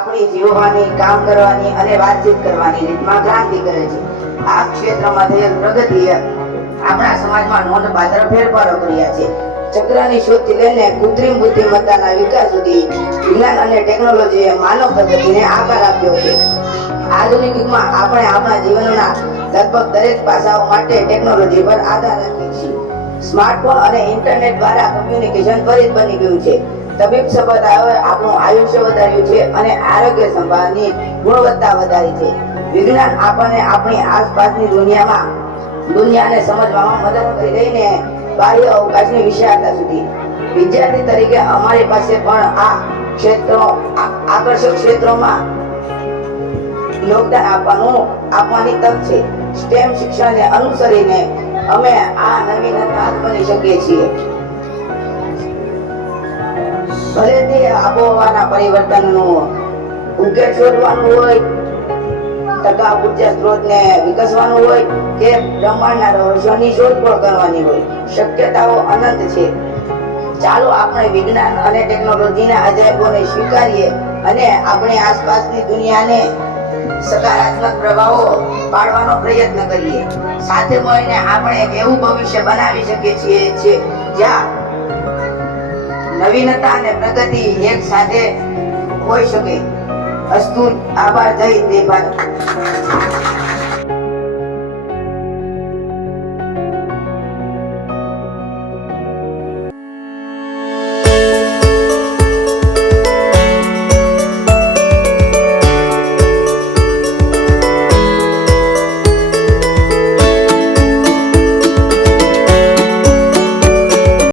આપણી જીવવાની, કામ કરવાની અને વાતચીત કરવાની રીતમાં ક્રાંતિ કરે છે. આ ક્ષેત્રમાં થયેલ પ્રગતિએ આપણા સમાજમાં નોંધપાત્ર ફેરફારો કર્યા છે. ચક્રની શોધથી લઈને કૃત્રિમ બુદ્ધિમત્તાના વિકાસ સુધી વિજ્ઞાન અને ટેકનોલોજીએ માનવ પ્રગતિને આકાર આપ્યો છે. આધુનિક યુગમાં આપણે આપણા જીવનના લગભગ દરેક પાસાઓ માટે ટેકનોલોજી પર આધાર રાખીએ છીએ. સ્માર્ટફોન અને ઇન્ટરનેટ દ્વારા કમ્યુનિકેશન ત્વરિત બની ગયું છે. તબીબ સફળતાઓએ આપણું આયુષ્ય વધાર્યું છે અને આરોગ્ય સંભાળની ગુણવત્તા વધારી છે. વિજ્ઞાન આપણને આપણી આસપાસની દુનિયાને સમજવામાં મદદ કરી લઈને બાહ્ય અવકાશની વિશાળતા સુધી. વિદ્યાર્થી તરીકે અમારી પાસે પણ આ આકર્ષક ક્ષેત્રોમાં યોગદાન આપવાની તક છે. સ્ટેમ શિક્ષણને અનુસરીને અમે આ નવીનતા બની શકીએ છીએ. ભલે તે આબોહવાના પરિવર્તનનું ઉકેલ શોધવાનું હોય, ટકાઉ ઉર્જા સ્ત્રોતને વિકસવાનું હોય કે બ્રહ્માંડના રહસ્યોની શોધખોળ કરવાની હોય, શક્યતાઓ અનંત છે. ચાલો આપણે વિજ્ઞાન અને ટેકનોલોજીના અજાયબોને સ્વીકારીએ અને આપણી આસપાસની દુનિયાને સકારાત્મક પ્રભાવો પાડવાનો પ્રયત્ન કરીએ. સાથે મળીને આપણે એક એવું ભવિષ્ય બનાવી શકીએ છીએ જ્યાં નવીનતા અને પ્રગતિ એક સાથે હોઈ શકે. અસ્તુ. આભાર. જય ભારત.